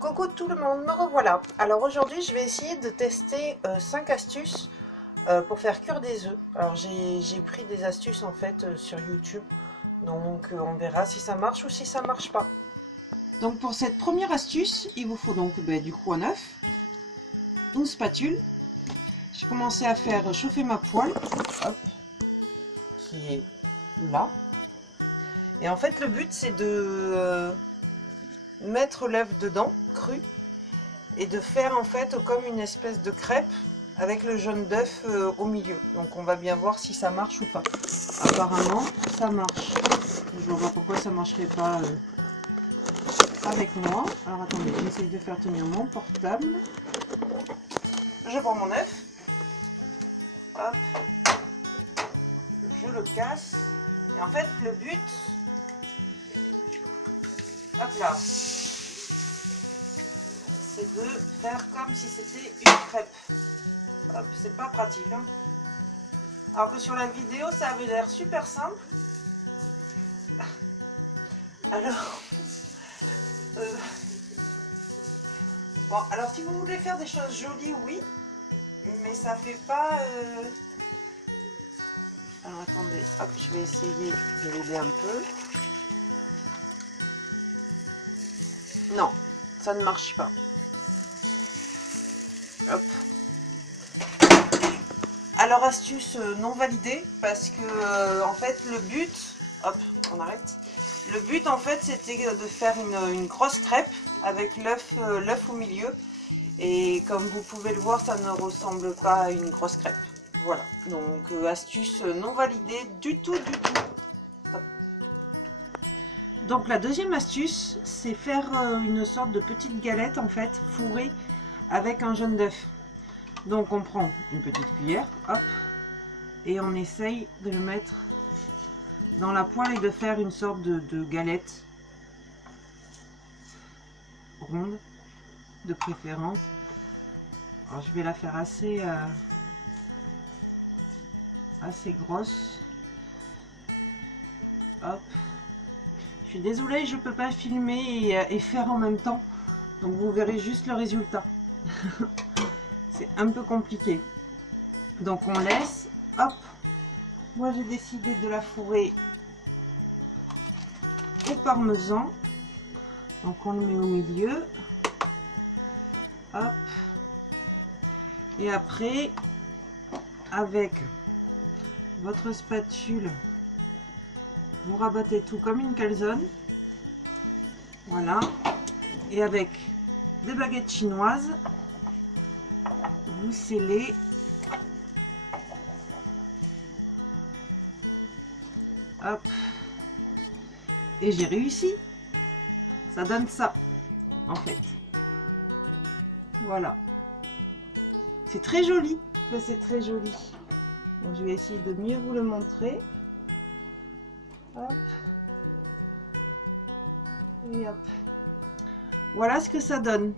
Coucou tout le monde, me revoilà. Alors aujourd'hui je vais essayer de tester 5 astuces pour faire cuire des œufs. Alors j'ai pris des astuces en fait sur YouTube, donc on verra si ça marche ou si ça marche pas. Donc pour cette première astuce, il vous faut donc du coup un œuf, une spatule. J'ai commencé à faire chauffer ma poêle, hop, qui est là. Et en fait le but c'est de mettre l'œuf dedans, cru, et de faire en fait comme une espèce de crêpe avec le jaune d'œuf au milieu. Donc on va bien voir si ça marche ou pas. Apparemment ça marche. Je vois pas pourquoi ça marcherait pas avec moi. Alors attendez, j'essaye de faire tenir mon portable. Je prends mon œuf. Hop. Je le casse. Et en fait le but, hop là, c'est de faire comme si c'était une crêpe. Hop, c'est pas pratique, hein. Alors que sur la vidéo, ça avait l'air super simple. Alors, bon, alors si vous voulez faire des choses jolies, oui, mais ça fait pas. Alors attendez, hop, je vais essayer de l'aider un peu. Non, ça ne marche pas. Hop. Alors astuce non validée parce que en fait le but, hop, on arrête. Le but en fait c'était de faire une grosse crêpe avec l'œuf au milieu, et comme vous pouvez le voir, ça ne ressemble pas à une grosse crêpe. Voilà, donc astuce non validée du tout du tout. Hop. Donc la deuxième astuce, c'est faire une sorte de petite galette en fait fourrée avec un jaune d'œuf. Donc on prend une petite cuillère, hop, et on essaye de le mettre dans la poêle et de faire une sorte de galette ronde de préférence. Alors je vais la faire assez grosse. Hop. Je suis désolée, je peux pas filmer et faire en même temps, donc vous verrez juste le résultat. C'est un peu compliqué. Donc on laisse, hop. Moi j'ai décidé de la fourrer au parmesan. Donc on le met au milieu. Hop. Et après, avec votre spatule, vous rabattez tout comme une calzone. Voilà. Et avec des baguettes chinoises, vous scellez. Hop. Et j'ai réussi. Ça donne ça, en fait. Voilà. C'est très joli. C'est très joli. Donc, je vais essayer de mieux vous le montrer. Hop. Et hop. Voilà ce que ça donne.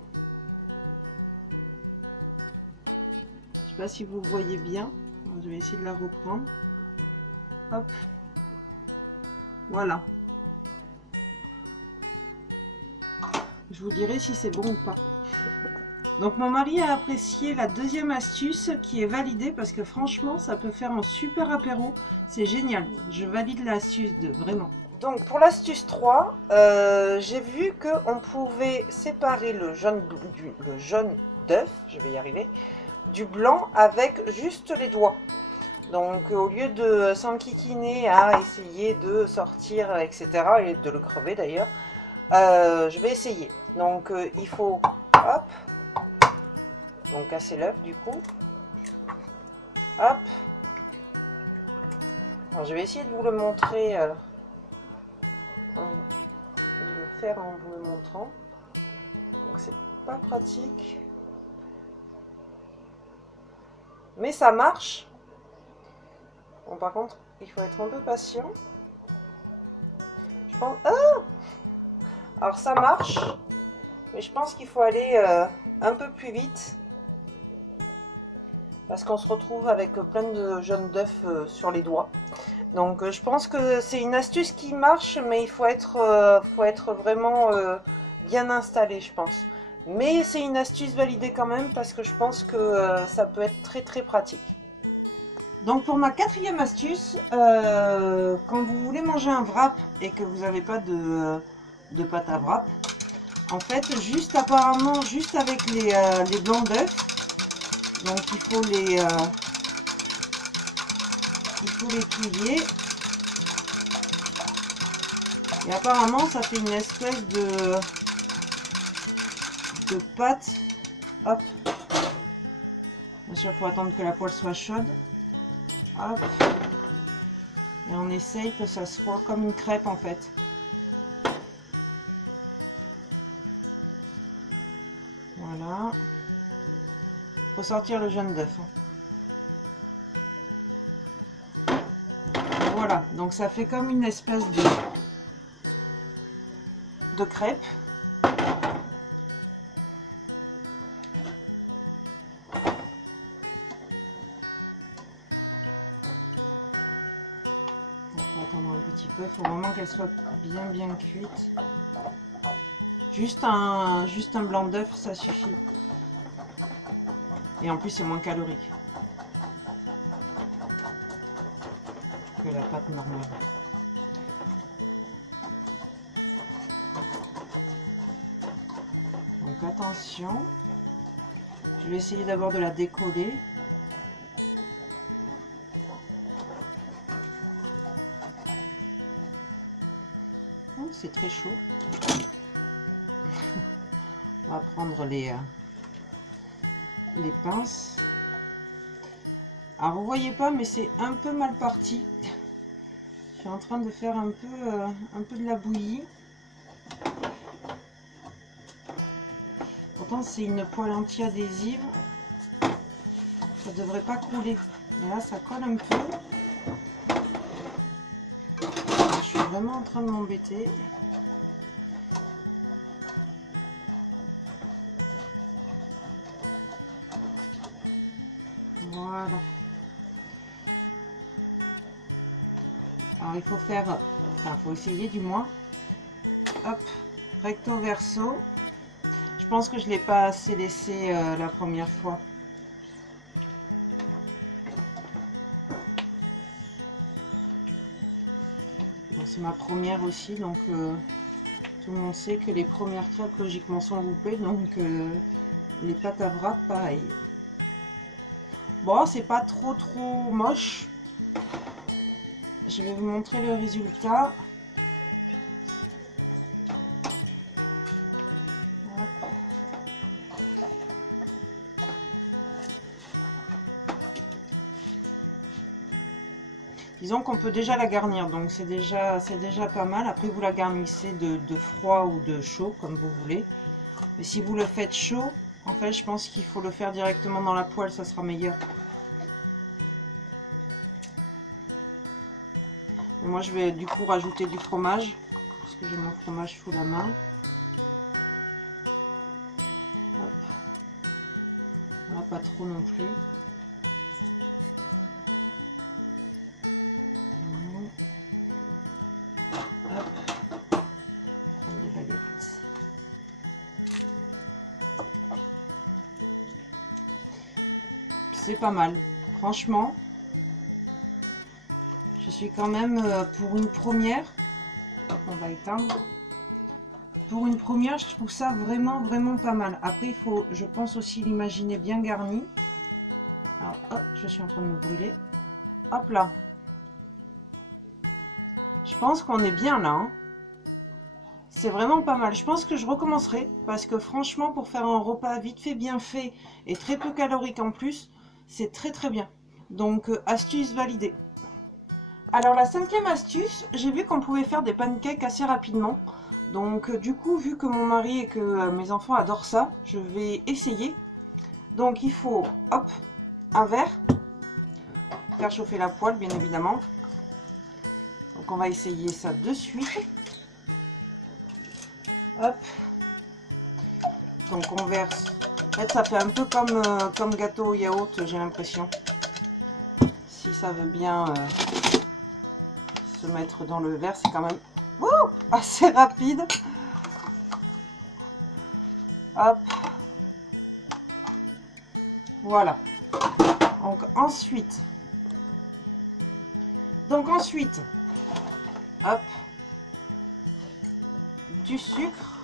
Je ne sais pas si vous voyez bien. Alors, je vais essayer de la reprendre. Hop. Voilà. Je vous dirai si c'est bon ou pas. Donc mon mari a apprécié la deuxième astuce qui est validée parce que franchement ça peut faire un super apéro. C'est génial. Je valide l'astuce 2, vraiment. Donc pour l'astuce 3, j'ai vu qu'on pouvait séparer le jaune d'œuf, je vais y arriver, du blanc avec juste les doigts. Donc au lieu de s'enquiquiner à essayer de sortir, etc., et de le crever d'ailleurs, je vais essayer. Donc il faut, hop, donc casser l'œuf du coup, hop. Alors je vais essayer de vous le montrer, de le faire en vous le montrant. Donc c'est pas pratique, mais ça marche. Bon, par contre il faut être un peu patient. Je pense, ah, alors ça marche, mais je pense qu'il faut aller un peu plus vite. Parce qu'on se retrouve avec plein de jaunes d'œufs sur les doigts. Donc je pense que c'est une astuce qui marche, mais il faut être vraiment bien installé, je pense. Mais c'est une astuce validée quand même parce que je pense que ça peut être très très pratique. Donc pour ma quatrième astuce, quand vous voulez manger un wrap et que vous n'avez pas de pâte à wrap, en fait apparemment juste avec les blancs d'œufs, donc il faut les touiller. Et apparemment ça fait une espèce de pâte. Hop. Bien sûr, il faut attendre que la poêle soit chaude. Hop. Et on essaye que ça soit comme une crêpe en fait. Voilà. Faut sortir le jaune d'œuf. Voilà, donc ça fait comme une espèce de crêpe. On peut attendre un petit peu, il faut vraiment qu'elle soit bien cuite. Juste un blanc d'œuf, ça suffit. Et en plus, c'est moins calorique que la pâte normale. Donc attention, je vais essayer d'abord de la décoller. Oh, c'est très chaud. On va prendre les pinces. Alors vous voyez pas, mais c'est un peu mal parti. Je suis en train de faire un peu de la bouillie. Pourtant c'est une poêle anti-adhésive. Ça devrait pas couler. Mais là ça colle un peu. Je suis vraiment en train de m'embêter. Voilà. Alors il faut faire, enfin il faut essayer du moins. Hop, recto verso. Je pense que je ne l'ai pas assez laissé la première fois. Bon, c'est ma première aussi, donc tout le monde sait que les premières crêpes logiquement sont loupées, donc les pâtes à wrap pareil. Bon, c'est pas trop moche. Je vais vous montrer le résultat. Hop. Disons qu'on peut déjà la garnir, donc c'est déjà pas mal. Après vous la garnissez de froid ou de chaud, comme vous voulez. Mais si vous le faites chaud, en fait je pense qu'il faut le faire directement dans la poêle, ça sera meilleur. Et moi je vais du coup rajouter du fromage, parce que j'ai mon fromage sous la main. Hop. Voilà, pas trop non plus. Hop. Prendre des baguettes. C'est pas mal, franchement. Je suis quand même pour une première. On va éteindre. Pour une première, je trouve ça vraiment pas mal. Après, il faut, je pense aussi l'imaginer bien garni. Alors, hop, je suis en train de me brûler. Hop là. Je pense qu'on est bien là. Hein. C'est vraiment pas mal. Je pense que je recommencerai parce que franchement, pour faire un repas vite fait, bien fait et très peu calorique en plus, c'est très bien. Donc, astuce validée. Alors, la cinquième astuce, j'ai vu qu'on pouvait faire des pancakes assez rapidement. Donc du coup, vu que mon mari et que mes enfants adorent ça, je vais essayer. Donc il faut, hop, un verre, faire chauffer la poêle bien évidemment. Donc on va essayer ça de suite. Hop. Donc on verse. En fait ça fait un peu comme gâteau au yaourt, j'ai l'impression. Si ça veut bien se mettre dans le verre, c'est quand même assez rapide. Hop. Voilà. Donc ensuite, hop, du sucre.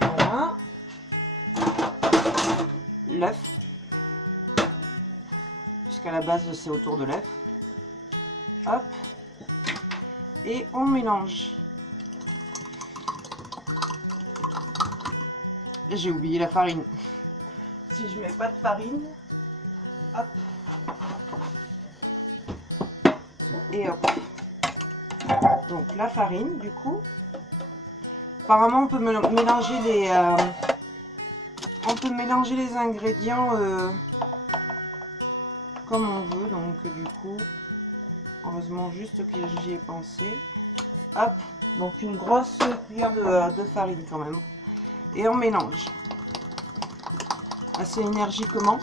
Voilà. L'œuf. Puisqu'à la base, c'est autour de l'œuf. Hop. Et on mélange. J'ai oublié la farine. Si je mets pas de farine, hop. Et hop. Donc la farine, du coup. Apparemment, on peut mélanger les ingrédients comme on veut. Donc du coup, heureusement juste que j'y ai pensé. Hop. Donc une grosse cuillère de farine quand même. Et on mélange assez énergiquement.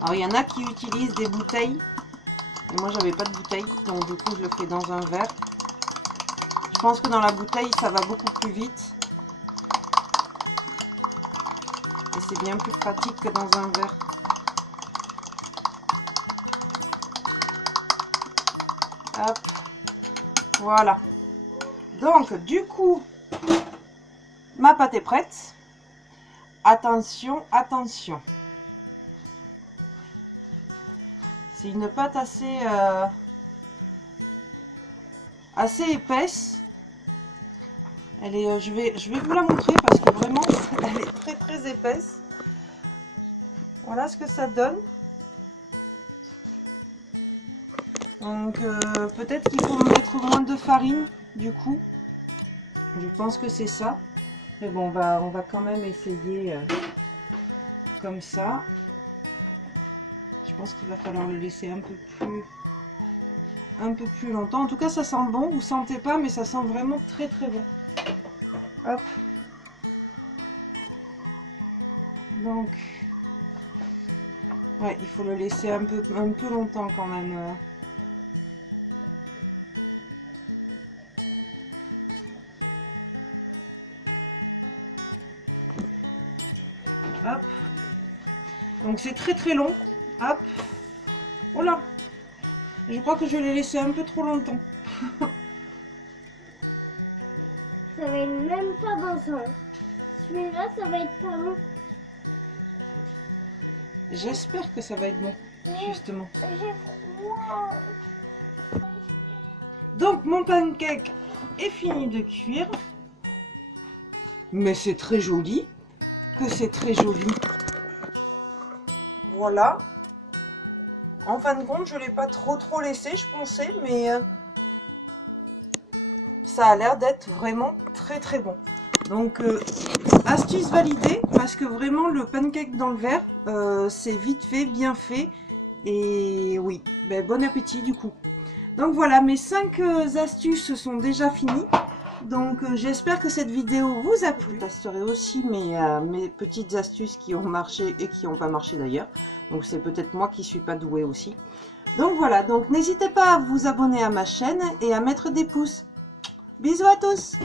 Alors il y en a qui utilisent des bouteilles, et moi j'avais pas de bouteille, donc du coup je le fais dans un verre. Je pense que dans la bouteille ça va beaucoup plus vite. Et c'est bien plus pratique que dans un verre. Hop, voilà. Donc du coup, ma pâte est prête. Attention, attention. C'est une pâte assez épaisse. Elle est, je vais vous la montrer parce que vraiment, elle est très très épaisse. Voilà ce que ça donne. Donc peut-être qu'il faut mettre moins de farine du coup. Je pense que c'est ça. Mais bon, on va quand même essayer comme ça. Je pense qu'il va falloir le laisser un peu plus longtemps. En tout cas, ça sent bon. Vous sentez pas, mais ça sent vraiment très très bon. Hop. Donc, ouais, il faut le laisser un peu longtemps quand même. Hop. Donc c'est très très long. Hop. Oh là. Je crois que je l'ai laissé un peu trop longtemps. Ça va être même pas bon sang. Celui-là, ça va être pas bon. J'espère que ça va être bon, justement. J'ai froid. Donc mon pancake est fini de cuire. Mais c'est très joli. Que c'est très joli. Voilà. En fin de compte, je ne l'ai pas trop laissé, je pensais, mais ça a l'air d'être vraiment très très bon. Donc, astuce validée, parce que vraiment, le pancake dans le verre, c'est vite fait, bien fait. Et oui, ben, bon appétit du coup. Donc voilà, mes 5 astuces sont déjà finies. Donc j'espère que cette vidéo vous a plu. Je testerai aussi mes petites astuces qui ont marché et qui n'ont pas marché d'ailleurs. Donc c'est peut-être moi qui ne suis pas douée aussi. Donc voilà, donc n'hésitez pas à vous abonner à ma chaîne et à mettre des pouces. Bisous à tous!